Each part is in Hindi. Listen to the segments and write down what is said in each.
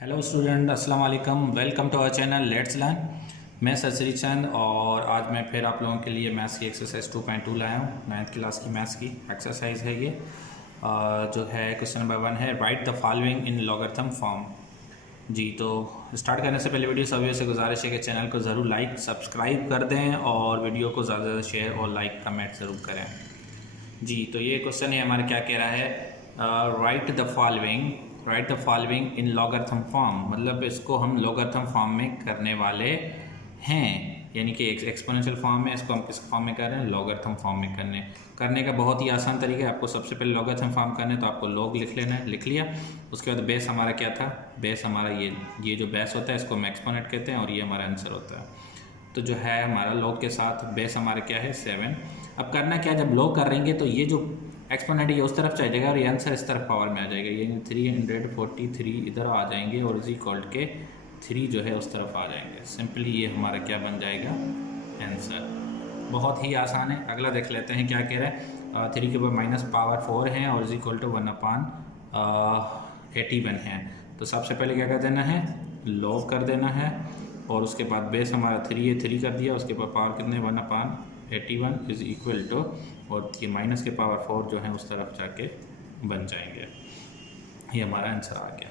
हेलो स्टूडेंट, अस्सलाम वालेकुम। Welcome to our channel let's learn. मैं सर श्री चंद और आज मैं फिर आप लोगों के लिए मैथ्स की एक्सरसाइज 2.2 लाया हूँ। 9th क्लास की मैथ्स की एक्सरसाइज है ये। जो है क्वेश्चन नंबर 1 है, write the following in logarithm form. जी, तो स्टार्ट करने से पहले वीडियो सभी से गुजारिश है कि चैनल को ज़रूर लाइक सब्सक्राइब कर दें और वीडियो को ज़्यादा से ज़्यादा शेयर और लाइक कमेंट ज़रूर करें। जी, तो ये क्वेश्चन है हमारा, क्या कह रहा है, write the following in logarithm form. मतलब इसको हम लॉगरिथम फॉर्म में करने वाले हैं, यानी कि एक्सपोनेंशियल फॉर्म में, इसको हम किस फॉर्म में कर रहे हैं, लॉगरिथम फॉर्म में करने का बहुत ही आसान तरीका है। आपको सबसे पहले लॉगरिथम फॉर्म करना है तो आपको लॉग लिख लेना है, लिख लिया। उसके बाद बेस हमारा क्या था, बेस हमारा ये जो बेस होता है इसको हम एक्सपोनेंट कहते हैं और ये हमारा आंसर होता है। तो जो है हमारा लॉग के साथ बेस हमारा क्या है 7। अब करना क्या, जब लॉग करेंगे तो ये जो एक्सपोनेंट ये उस तरफ चल जाएगा और ये आंसर इस तरफ पावर में आ जाएगा। ये 343 इधर आ जाएंगे और इज इक्वल के 3 जो है उस तरफ आ जाएंगे। सिंपली ये हमारा क्या बन जाएगा, आंसर। बहुत ही आसान है। अगला देख लेते हैं क्या कह रहा है। 3 के ऊपर माइनस पावर 4 है और इज इक्वल टू 1/81 है। तो सबसे पहले क्या कर देना है, लॉग कर देना है और उसके बाद बेस हमारा 3 है, 3 कर दिया। उसके बाद पावर कितने, 1/81 इज इक्वल टू, और ये माइनस के पावर 4 जो है उस तरफ जाके बन जाएंगे। ये हमारा आंसर आ गया।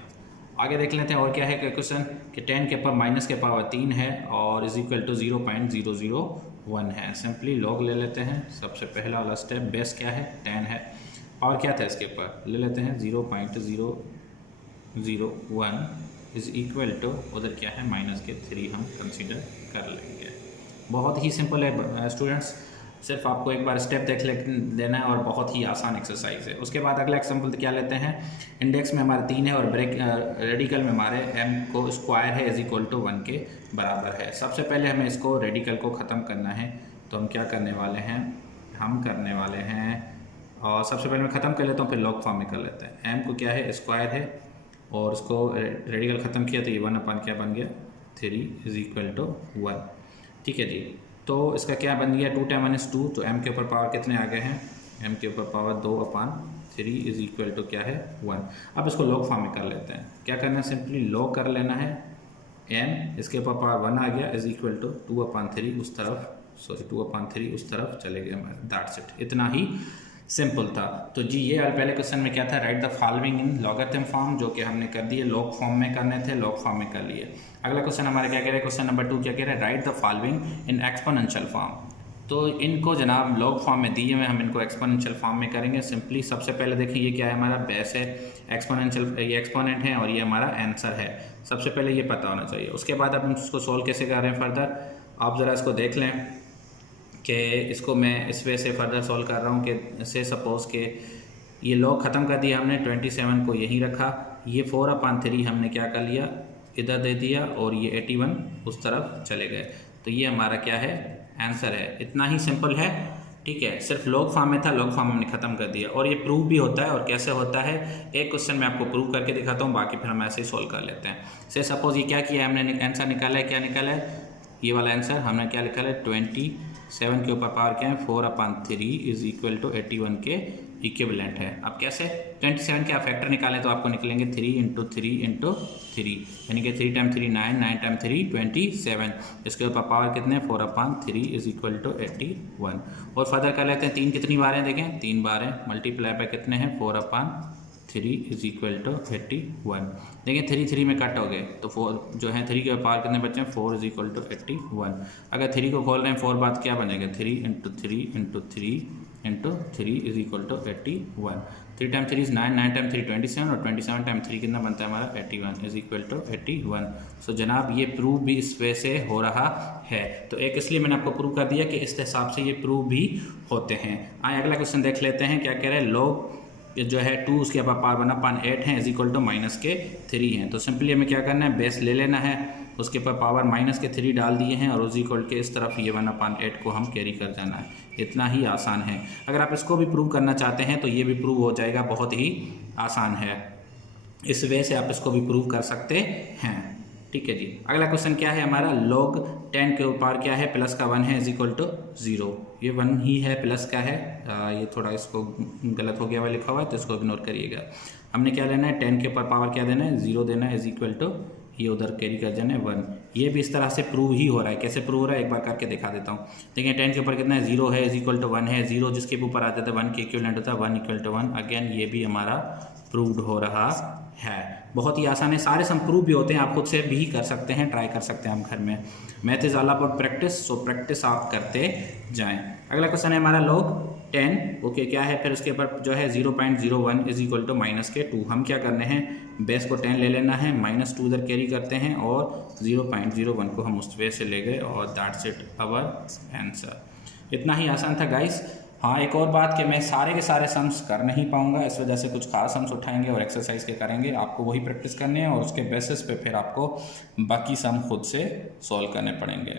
आगे देख लेते हैं और क्या है क्वेश्चन कि 10 के ऊपर माइनस के पावर 3 है और इज इक्वल टू 0.001 है। सिंपली लॉग ले लेते हैं। सबसे पहला वाला स्टेप, बेस क्या है 10 है, पावर क्या था इसके ऊपर, ले लेते हैं 0.001 इज इक्वल टू, उधर क्या है माइनस के 3 हम कंसीडर कर लेंगे। बहुत ही सिंपल है स्टूडेंट्स, सिर्फ आपको एक बार स्टेप देख लेना है और बहुत ही आसान एक्सरसाइज है। उसके बाद अगला एग्जाम्पल क्या लेते हैं, इंडेक्स में हमारा 3 है और रेडिकल में हमारे m को स्क्वायर है इज इक्वल टू 1 के बराबर है। सबसे पहले हमें इसको रेडिकल को ख़त्म करना है, तो हम क्या करने वाले हैं, हम करने वाले हैं, और सबसे पहले मैं ख़त्म कर लेता हूँ फिर लॉग फॉर्म में कर लेते हैं। m को क्या है स्क्वायर है और उसको रेडिकल ख़त्म किया तो ये 1 अपन क्या बन गया 3 इज इक्वल टू 1। ठीक है जी, तो इसका क्या बन गया 2 टाइम 1 इज 2, तो m के ऊपर पावर कितने आ गए हैं, m के ऊपर पावर 2/3 इज इक्वल टू क्या है 1। अब इसको लॉग फॉर्म में कर लेते हैं। क्या करना है, सिंपली लॉग कर लेना है, m इसके ऊपर पावर 1 आ गया इज इक्वल टू 2/3 उस तरफ, 2/3 उस तरफ चले गए हमारे, दैट्स इट। इतना ही सिंपल था। तो जी ये पहले क्वेश्चन में क्या था, right the following in logarithm form, जो कि हमने कर दिए, लॉग फॉर्म में करने थे, लॉग फॉर्म में कर लिए। अगला क्वेश्चन हमारा क्या कह रहा है, क्वेश्चन नंबर 2 क्या कह रहा है, write the following in exponential form. तो इनको जनाब लॉग फॉर्म में दिए हुए, हम इनको एक्सपोनेंशियल फॉर्म में करेंगे। सिंपली सबसे पहले देखिए ये क्या है, हमारा बेस है, एक्सपोनेंशियल ये एक्सपोनेंट है और ये हमारा आंसर है। सबसे पहले ये पता होना चाहिए। उसके बाद अब हम इसको सोल्व कैसे कर रहे हैं फर्दर, आप ज़रा इसको देख लें कि इसको मैं इस वे से फर्दर सॉल्व कर रहा हूँ कि से सपोज़ के ये लॉग ख़त्म कर दिया हमने, 27 को यहीं रखा, ये 4/3 हमने क्या कर लिया इधर दे दिया और ये 81 उस तरफ चले गए। तो ये हमारा क्या है, आंसर है। इतना ही सिंपल है। ठीक है, सिर्फ लॉग फॉर्म में था, लॉग फॉर्म हमने ख़त्म कर दिया। और ये प्रूव भी होता है, और कैसे होता है एक क्वेश्चन मैं आपको प्रूव करके दिखाता हूँ, बाकी फिर हम ऐसे ही सॉल्व कर लेते हैं। से सपोज़ ये क्या किया हमने, आंसर निकाला है, क्या निकाला है, ये वाला आंसर हमने क्या लिखा है, 27 के ऊपर पावर क्या है 4/3 इज इक्वल टू 81 के इक्विवेलेंट है। अब कैसे 27 के आप फैक्टर निकालें तो आपको निकलेंगे 3 × 3 × 3, यानी कि 3 टाइम 3 9, 9 टाइम 3 27। इसके ऊपर पावर कितने 4/3 इज इक्वल टू 81। और फर्दर कर लेते हैं, 3 कितनी बार हैं, देखें 3 बार हैं, मल्टीप्लाई पे कितने हैं 4/3 इज इक्वल टू 81। देखिए 3 3 में कट हो गए तो 4 जो है 3 के पावर कितने बचे हैं 4 इज इक्वल टू 81। अगर 3 को खोल रहे हैं 4 बाद क्या बनेगा 3 × 3 × 3 × 3 इज इक्वल टू 81। 3 टाइम 3 इज 9, 9 टाइम 3 27 और 27 टाइम 3 कितना बनता है हमारा 81 इज इक्वल टू 81। सो जनाब ये प्रूव भी इस वे से हो रहा है। तो एक इसलिए मैंने आपको प्रूव कर दिया कि इस हिसाब से ये प्रूव भी होते हैं। आए अगला क्वेश्चन देख लेते हैं, क्या कह रहे हैं, लॉग जो है 2 उसके बाद पावर 1/8 है इज इक्वल टू माइनस के 3 हैं। तो सिंपली हमें क्या करना है, बेस ले लेना है, उसके ऊपर पावर माइनस के 3 डाल दिए हैं और इज इक्वल के इस तरफ ये 1/8 को हम कैरी कर जाना है। इतना ही आसान है। अगर आप इसको भी प्रूव करना चाहते हैं तो ये भी प्रूव हो जाएगा, बहुत ही आसान है। इस वे से आप इसको भी प्रूव कर सकते हैं। ठीक है जी, अगला क्वेश्चन क्या है हमारा, log 10 के ऊपर क्या है प्लस का 1 है इज इक्वल टू 0। ये 1 ही है, प्लस का है, ये थोड़ा इसको गलत हो गया हुआ लिखा हुआ है तो इसको इग्नोर करिएगा। हमने क्या लेना है, 10 के ऊपर पावर क्या देना है, 0 देना है, इज इक्वल टू ये उधर कैरी कर जाना है 1। ये भी इस तरह से प्रूव ही हो रहा है। कैसे प्रूव हो रहा है एक बार करके दिखा देता हूँ। देखिए 10 के ऊपर कितना है, 0 है, इज इक्वल टू 1 है, 0 जिसके ऊपर आ जाता है 1 के इक्विवेलेंट होता है, 1 इक्वल टू 1। अगेन ये भी हमारा प्रूव्ड हो रहा है। बहुत ही आसान है, सारे सम प्रूव भी होते हैं, आप खुद से भी कर सकते हैं, ट्राई कर सकते हैं आप घर में। Math is all about practice, so practice आप करते जाएं। अगला क्वेश्चन है हमारा log 10, ओके क्या है, फिर उसके ऊपर जो है 0.01 इज इक्वल टू माइनस के 2। हम क्या करने हैं, बेस को 10 ले लेना है, -2 उधर कैरी करते हैं और 0.01 को हम उस वे से ले गए और दैट्स इट अवर आंसर। इतना ही आसान था गाइस। हाँ एक और बात कि मैं सारे के सारे सम्स कर नहीं पाऊंगा, इस वजह से कुछ खास सम्स उठाएंगे और एक्सरसाइज के करेंगे। आपको वही प्रैक्टिस करने हैं और उसके बेसिस पे फिर आपको बाकी सम खुद से सॉल्व करने पड़ेंगे।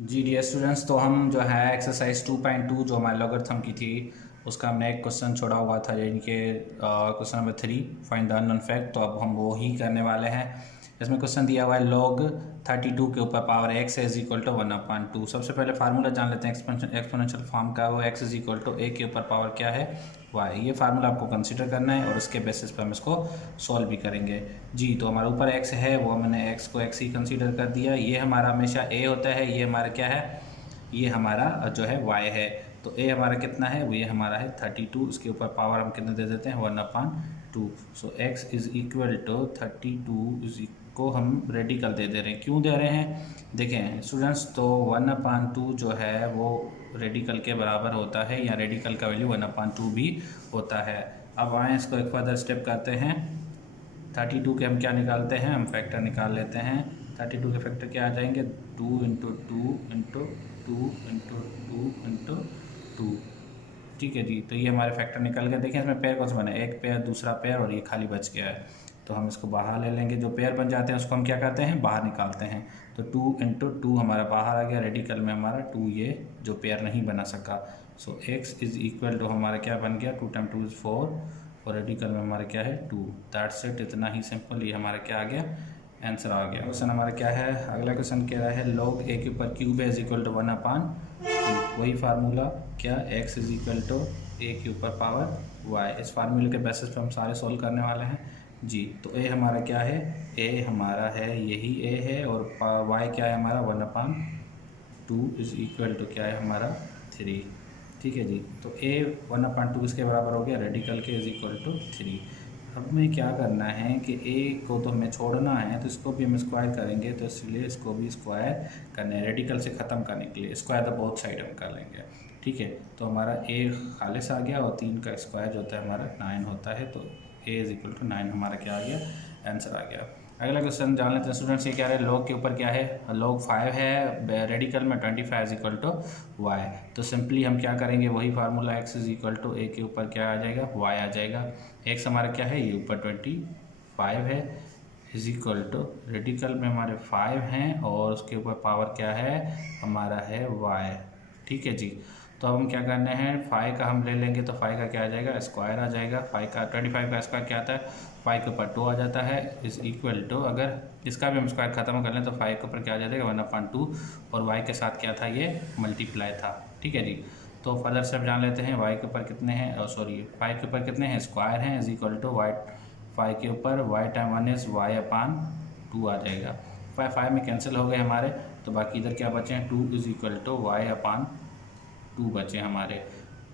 जी डियर स्टूडेंट्स, तो हम जो है एक्सरसाइज 2.2 जो हमारे लॉगरिथम की थी उसका हमने एक क्वेश्चन छोड़ा हुआ था, यानी कि question number 3 find the unknown fact. तो अब हम वो ही करने वाले हैं। इसमें क्वेश्चन दिया हुआ है log 32 के ऊपर power x is equal to 1/2। सबसे पहले फार्मूला जान लेते हैं एक्सपोनेंशियल फॉर्म का। वो x is equal to a के ऊपर पावर क्या है, y। ये फार्मूला आपको कंसीडर करना है और उसके बेसिस पर हम इसको सॉल्व भी करेंगे। जी तो हमारे ऊपर x है, वो हमने x को x ही कंसीडर कर दिया। ये हमारा हमेशा a होता है, ये हमारा क्या है, ये हमारा जो है y है। तो a हमारा कितना है, वो ये हमारा है 32। उसके ऊपर पावर हम कितने दे देते हैं, 1/2। सो x इज इक्वल टू 32 को हम रेडिकल दे रहे हैं। क्यों दे रहे हैं, देखें स्टूडेंट्स, तो 1/2 जो है वो रेडिकल के बराबर होता है, या रेडिकल का वैल्यू 1/2 भी होता है। अब आएँ इसको एक फर्दर स्टेप करते हैं। 32 के हम क्या निकालते हैं, हम फैक्टर निकाल लेते हैं। 32 के फैक्टर क्या आ जाएंगे, 2 इंटू 2 इंटू 2 इंटू 2 इंटू 2। ठीक है जी, तो ये हमारे फैक्टर निकल गए। देखिए इसमें पेयर कौन सा बना है, एक पेयर, दूसरा पेयर और ये खाली बच गया है। तो हम इसको बाहर ले लेंगे। जो पेयर बन जाते हैं उसको हम क्या करते हैं, बाहर निकालते हैं। तो 2 इंटू 2 हमारा बाहर आ गया, रेडिकल में हमारा 2 ये जो पेयर नहीं बना सका। सो x इज इक्वल टू हमारा क्या बन गया, 2 टाइम 2 इज़ 4 और रेडिकल में हमारा क्या है 2। दैट्स इट, इतना ही सिंपल। ये हमारा क्या आ गया, आंसर आ गया। क्वेश्चन हमारा क्या है, अगला क्वेश्चन क्या है, log a के ऊपर क्यूब है इज इक्वल टू 1/2। वही फार्मूला क्या, x is equal to a के ऊपर पावर y। इस फार्मूले के बेसिस पे हम सारे सॉल्व करने वाले हैं जी। तो a हमारा क्या है, a हमारा है यही a है, और y क्या है हमारा 1/2 इज इक्वल टू क्या है हमारा 3। ठीक है जी, तो a 1/2 किसके बराबर हो गया, रेडिकल के इज इक्वल टू 3। अब हमें क्या करना है कि a को तो हमें छोड़ना है, तो इसको भी हम स्क्वायर करेंगे, तो इसलिए इसको भी स्क्वायर करना है। रेडिकल से ख़त्म करने के लिए स्क्वायर द बोथ साइड हम कर लेंगे। ठीक है, तो हमारा a खालिस आ गया और 3 का स्क्वायर जो होता है हमारा 9 होता है। तो a इज इक्वल टू 9 हमारा क्या आ गया, आंसर आ गया। अगला क्वेश्चन जान लेते हैं स्टूडेंट्स, ये क्या है, log के ऊपर क्या है, log 5 है, रेडिकल में 25 इज इक्वल टू y। तो सिंपली हम क्या करेंगे, वही formula x is equal to a के ऊपर क्या आ जाएगा, y आ जाएगा। x हमारा क्या है, ये ऊपर 25 है इज इक्वल टू रेडिकल में हमारे 5 हैं और उसके ऊपर पावर क्या है हमारा है y। ठीक है जी, तो अब हम क्या करने हैं, 5 का हम ले लेंगे तो 5 का क्या आ जाएगा, स्क्वायर आ जाएगा। 5 का 25 का स्क्वायर क्या आता है, 5 के ऊपर 2 आ जाता है इज इक्वल टू, अगर इसका भी हम स्क्वायर खत्म कर लें तो 5 के ऊपर क्या आ जाएगा 1/2 और y के साथ क्या था, ये मल्टीप्लाई था। ठीक है जी, तो फर्दर स्टेप जान लेते हैं। y के ऊपर कितने हैं, सॉरी 5 के ऊपर कितने हैं, स्क्वायर हैं इज इक्वल टू y। 5 के ऊपर y टाइम 1 इज़ y/2 आ जाएगा। 5 में कैंसिल हो गए हमारे, तो बाकी इधर क्या बचे हैं, 2 इज इक्वल टू y/2 बचे हमारे।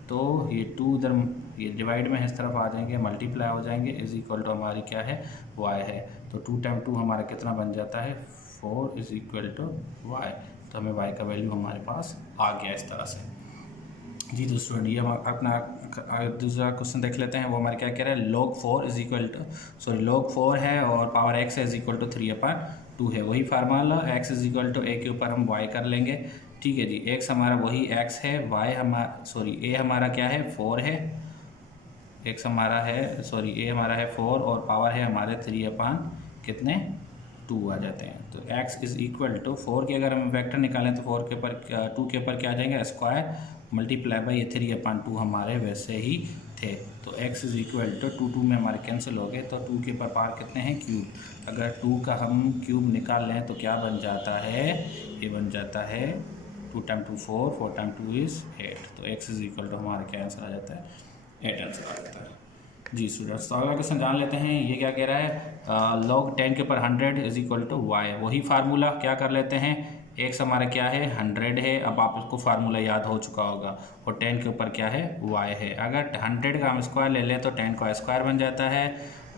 तो ये 2 इधर ये डिवाइड में इस तरफ आ जाएंगे, मल्टीप्लाई हो जाएंगे, इज इक्वल टू हमारी क्या है, y है। तो 2 टाइम 2 हमारा कितना बन जाता है, 4 इज इक्वल टू y। तो हमें y का वैल्यू हमारे पास आ गया इस तरह से जी। तो स्टूडेंट ये हम अपना दूसरा क्वेश्चन देख लेते हैं। वो हमारे क्या कह रहा है, log 4 is equal to, sorry log 4 है और पावर x है इज इक्वल टू 3/2 है। वही formula x is equal to a के ऊपर हम y कर लेंगे। ठीक है जी, x हमारा वही x है, y हमारा सॉरी a हमारा क्या है 4 है, x हमारा है सॉरी a हमारा है 4 और पावर है हमारे 3/कितने 2 आ जाते हैं। तो x इज इक्वल टू 4 के अगर हम वेक्टर निकालें तो 4 के ऊपर 2 के ऊपर क्या आ जाएंगे, स्क्वायर मल्टीप्लाई बाई ये 3/2 हमारे वैसे ही थे। तो x इज इक्वल टू 2 में हमारे कैंसिल हो गए, तो 2 के ऊपर पावर कितने हैं, क्यूब। अगर 2 का हम क्यूब निकाल लें तो क्या बन जाता है, ये बन जाता है 2 टाइम 2 4, 4 टाइम 2 इज़ 8। तो x इज इक्वल टू हमारा क्या आंसर आ जाता है, 8 आंसर आ जाता है। जी स्टूडेंट्स, तो अगला क्वेश्चन जान लेते हैं। ये क्या कह रहा है, log 10 के ऊपर 100 इज इक्वल टू वाई। वही फार्मूला क्या कर लेते हैं, एक्स हमारा क्या है 100 है, अब आपको फार्मूला याद हो चुका होगा, और 10 के ऊपर क्या है वाई है। अगर 100 का हम स्क्वायर ले लें तो 10 का स्क्वायर बन जाता है,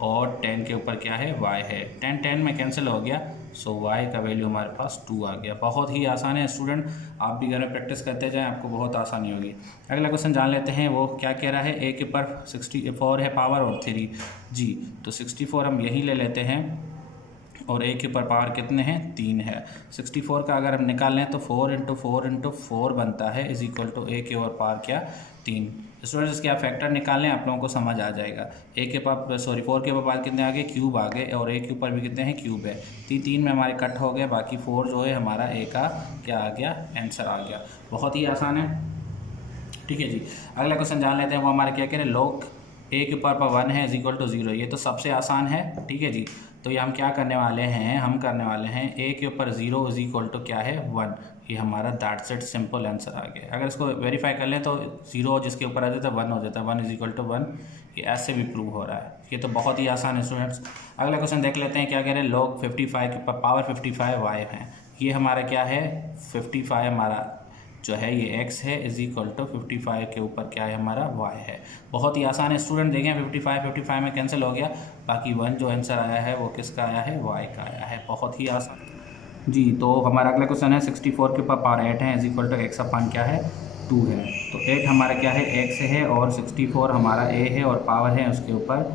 और 10 के ऊपर क्या है वाई है। 10 में कैंसिल हो गया, सो वाई का वैल्यू हमारे पास 2 आ गया। बहुत ही आसान है स्टूडेंट, आप भी घर में प्रैक्टिस करते जाएं, आपको बहुत आसानी होगी। अगला क्वेश्चन जान लेते हैं, वो क्या कह रहा है, ए के ऊपर 64 है पावर और 3 जी, तो 64 हम यही ले लेते हैं, और ए के ऊपर पावर कितने हैं 3 है। 64 का अगर हम निकाल लें तो 4 इंटू 4 इंटू 4 बनता है, इज इक्वल टू ए के ऊपर पावर क्या 3। स्टूडेंट्स इसके आप फैक्टर निकाल लें, आप लोगों को समझ आ जाएगा। ए के पावर 4 के ऊपर पावर कितने आ गए क्यूब आ गए, और ए के ऊपर भी कितने हैं क्यूब है। 3 में हमारे कट हो गए, बाकी 4 जो है हमारा ए का क्या आ गया आंसर आ गया। बहुत ही आसान है, ठीक है जी। अगला क्वेश्चन जान लेते हैं, वो हमारे क्या कह रहे हैं, log ए के ऊपर 1 है इज इक्वल टू 0। ये तो सबसे आसान है, ठीक है जी। तो ये हम क्या करने वाले हैं, हम करने वाले हैं ए के ऊपर 0 इज इक्वल टू क्या है 1। ये हमारा दैट्स इट, सिंपल आंसर आ गया। अगर इसको वेरीफाई कर लें तो 0 जिसके ऊपर आ जाता है 1 हो जाता है, 1 इज इक्वल टू 1। ये ऐसे भी प्रूव हो रहा है, ये तो बहुत ही आसान है स्टूडेंट्स। अगला क्वेश्चन देख लेते हैं, क्या कह रहे हैं, log 55 के ऊपर पावर 55 वाई है। ये हमारा क्या है 55 हमारा जो है ये x है इज इक्वल टू 55 के ऊपर क्या है हमारा y है। बहुत ही आसान है स्टूडेंट, देखें 55 में कैंसिल हो गया, बाकी 1 जो आंसर आया है वो किसका आया है y का आया है। बहुत ही आसान जी। तो हमारा अगला क्वेश्चन है 64 के ऊपर पावर 8 है इज इक्वल टू x अपान क्या है 2 है। तो 8 हमारा क्या है x है, और 64 हमारा a है, और पावर है उसके ऊपर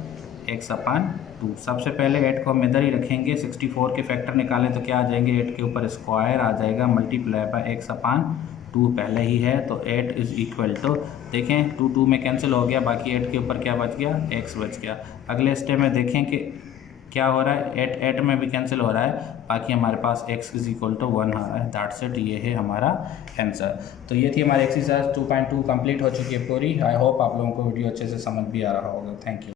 x अपान 2। सबसे पहले 8 को हम इधर ही रखेंगे, 64 के फैक्टर निकालें तो क्या आ जाएंगे, 8 के ऊपर स्क्वायर आ जाएगा मल्टीप्लाई बाय x अपान 2 पहले ही है, तो 8 इज इक्वल टू, देखें 2 में कैंसिल हो गया, बाकी 8 के ऊपर क्या बच गया x बच गया। अगले स्टेप में देखें कि क्या हो रहा है, 8 में भी कैंसिल हो रहा है, बाकी हमारे पास x इज इक्वल टू 1 आ रहा है, दैट्स इट, ये है हमारा आंसर। तो ये थी हमारी एक्सरसाइज 2.2 कंप्लीट हो चुकी है पूरी। आई होप आप लोगों को वीडियो अच्छे से समझ भी आ रहा होगा। Thank you.